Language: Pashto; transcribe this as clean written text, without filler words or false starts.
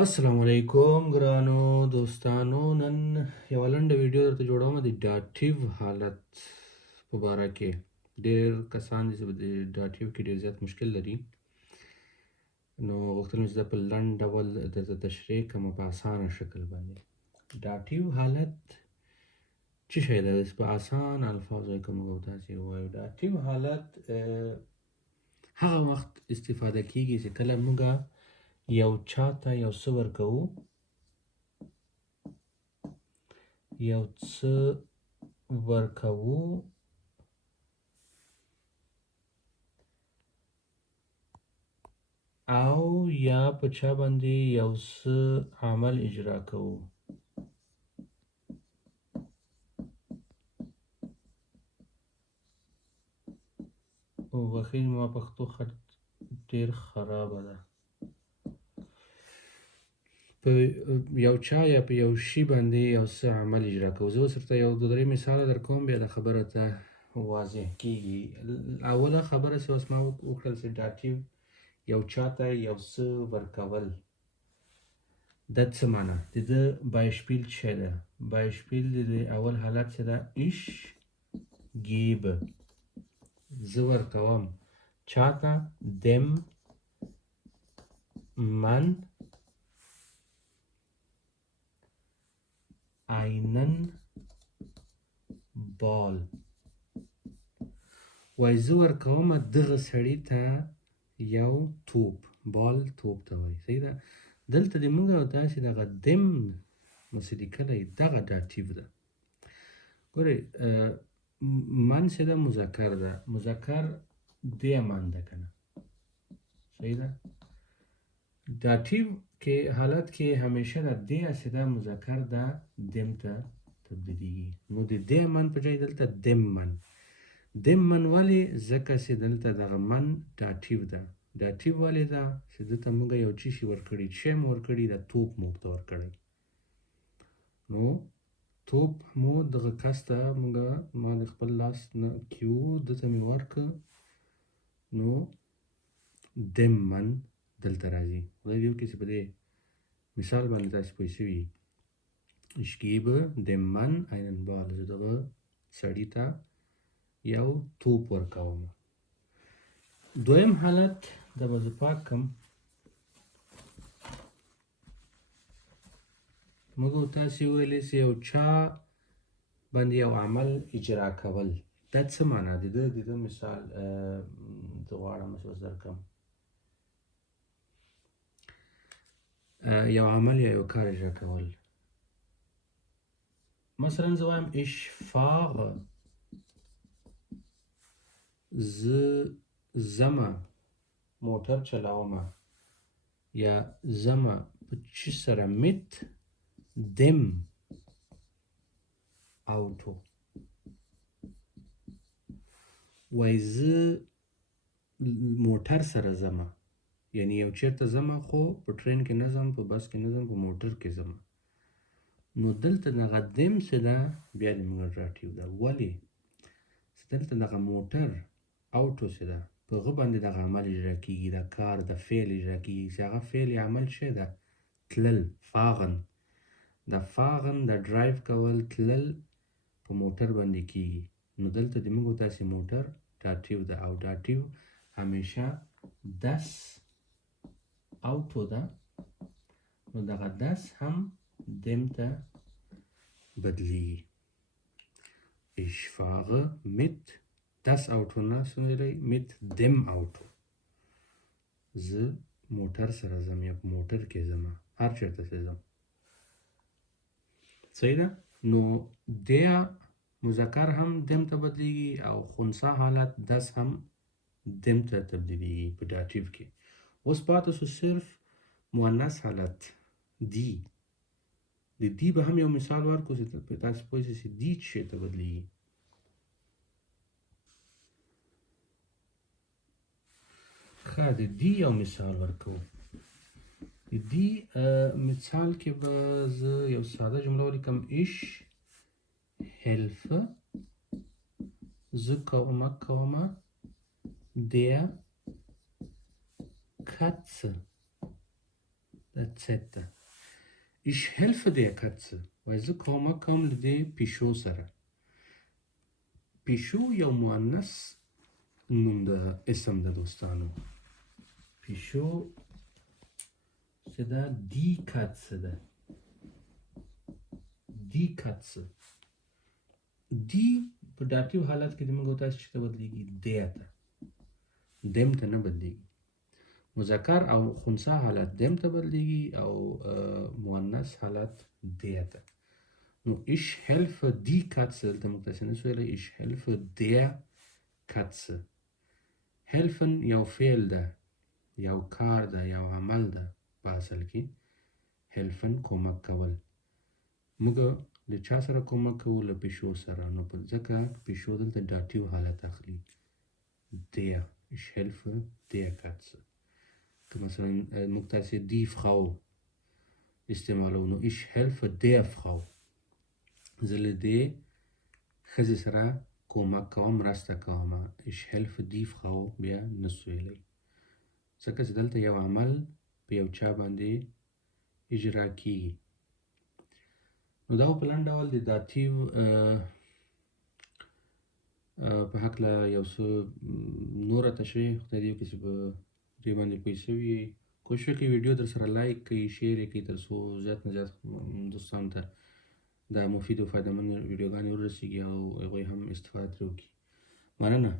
السلام علیکم ګرانو دوستانو. نن یو لنډه ویډیو درته جوړوم د ډاټیو حالت په باره کې. ډېر کسان دي چې د ډاټیو کې ډېر زیات مشکل لري، نو غوښتل مې چې دا په لنډ ډول درته تشریح کړم په اسانه شکل باندې. ډاټیو حالت څه شی ده؟ په اسان الفاظو کې موږ تاسې ووایو. ډاټیو حالت هغه وخت استفاده کیږي چې کله موږ یو چاته یو څه ورکوو، یو څه ورکوو او یا په چا باندې یو څه عمل اجرا کوو. بخښئ زما پښتو خط ډېر خرابه ده. په یو چا یا په یو شي باندې یو څه عمل اجرا کوو. زه اوس درته یو دوه درې مثاله درکوم، بیا دا خبره ته واضح کیږي. اوله خبره چې اوس ما وکړل چې ډاټیو یو چاته یو څه ورکول، دا څه معنی؟ د ده بایشپیل څه ده؟ بایشپیل د اول حالت څه ده؟ ایش گیبه، زه ورکوم چاته، دم من einen Ball. وای زه ورکوم دغه سړي ته یو توپ. بال توپ ته وایي. صحیح ده. دلته د موږ او تاسې دغه دم مو چې لیکلی دغه ډاټیو ده. ګورئ من چې ده مذکر ده، مذکر دی من ده که نه؟ صحیح ده. ډاټیو کې حالت کې همیشه د دی چې ده مذکر ده دم ته تبدیلیږي، نو د دی من په ځای دلته دم من. دم من ولې؟ ځکه چې دلته دغه من ډاټیو ده. ډاټیو ولې ده؟ چې دلته موږ یو څه شي ورکړي، څه مو ورکړي؟ د توپ مو ورته ورکړی. نو توپ مو دغه کس ته موږ، ما د خپل لاس نه کې و، ده ته مې ورکړه، نو دم من دلته راځي. خدای دې وکړي چې په دې مثال باندې تاسې پوه شوي. Ich gebe dem Mann einen Ball. زه دغه سړي ته یو توپ ورکوم. دویم حالت دا به زه پاک کړم. موږ او تاسې وویلې چې یو چا باندې یو عمل اجرا کول، دا څه معنا؟ د ده مثال زه غواړم چې اوس درکړم. یو عمل یا یو کار اجرا کول. مثلا زه وایم ich fahre، زه ځمه موټر چلومه، یا ځمه په چی سره؟ mit dem Auto. وای زه موټر سره ځمه، یعنی یو چیرته ځمه خو په ټرین کې نه ځم، په بس کې نه ځم، په موټر کې ځمه. نو دلته دغه دم چې ده بیا د موږ ډاټیو ده. ولې؟ چې دلته دغه موټر اوټو چې ده په هغه باندې دغه عمل اجرا کیږي، د کار د فعل اجرا کیږي، چې هغه فعل یا عمل څه ده؟ تلل، فاغن. د فاغن د ډرایو کول، تلل په موټر باندې کیږي. نو دلته د موږ تاسې موټر ډاټیو ده، او ډاټیو همیشه das Auto ده. نو دغه das هم dem ته بدلیږي. Ich fahre mit das Auto، نه سنجلی mit dem Auto. زه موټر سره ځم یا په موټر کې ځم، هر چېرته چې ځم. صحیح ده. نو dia مذکر هم دم ته بدلیږي، او خنثی حالت das هم دم ته تبدیلیږي په ډاټیو کې. اوس پاتې شو صرف مؤنث حالت دی. د دی به هم یو مثال ورکړو چې تاسې پوه شئ چې دی څه شي ته بدلیږي. ښه، د دی یو مثال ورکوو. د دی مثال کې به زه یو ساده جمله ولیکم. ich helfe، زه کومک کومه، der Katze، د دا زد ده. Ich helfe der Katze. وای زه کومک کوم د دې پیشو سره. پیشو یو مؤنث نوم ده، اسم ده دوستانو. پیشو چې دا دی کاتسه ده. دی کاتسه. دی په داتیو حالت کې د موږ تاسو چې ته بدلیږي دی ته. دم ته نه بدلیږي. مذکر او خنثی حالت دم ته بدلیږي او مؤنث حالت دی ته. نو ich helfe die Katze دلته موږ تاسو نه ویلی ich helfe der Katze. helfen یو فعل ده، یو کار ده، یو عمل ده په اصل کې. helfen کومک کول. موږ له چا سره کومک کوو؟ له پیشو سره. نو په ځکه پیشو دلته داتیو حالت اخلي. der ich helfe der Katze. که مثلا موږ تاسې die Frau استعمالو نو ich helfe der Frau. زه له دې ښځې سره کومک کوم، مرسته کوم. ich helfe die Frau بیا نسو ویلی ځکه چې دلته یو عمل په یو چا باندې اجرا کیږي. نو دا په لنډ ډول د داتیو په هکله یو څه نوره تشریح خدای دې وکړي چې په دې باندې پوه شوي یې. کوشش وکړئ ویډیو در سره لایک کړئ، شیر یې کړئ تر څو زیات نه زیات دوستانو ته دا مفید او فایده مند ویډیوګانې ورسیږي او هغوی هم استفاده ترې وکړي. مننه.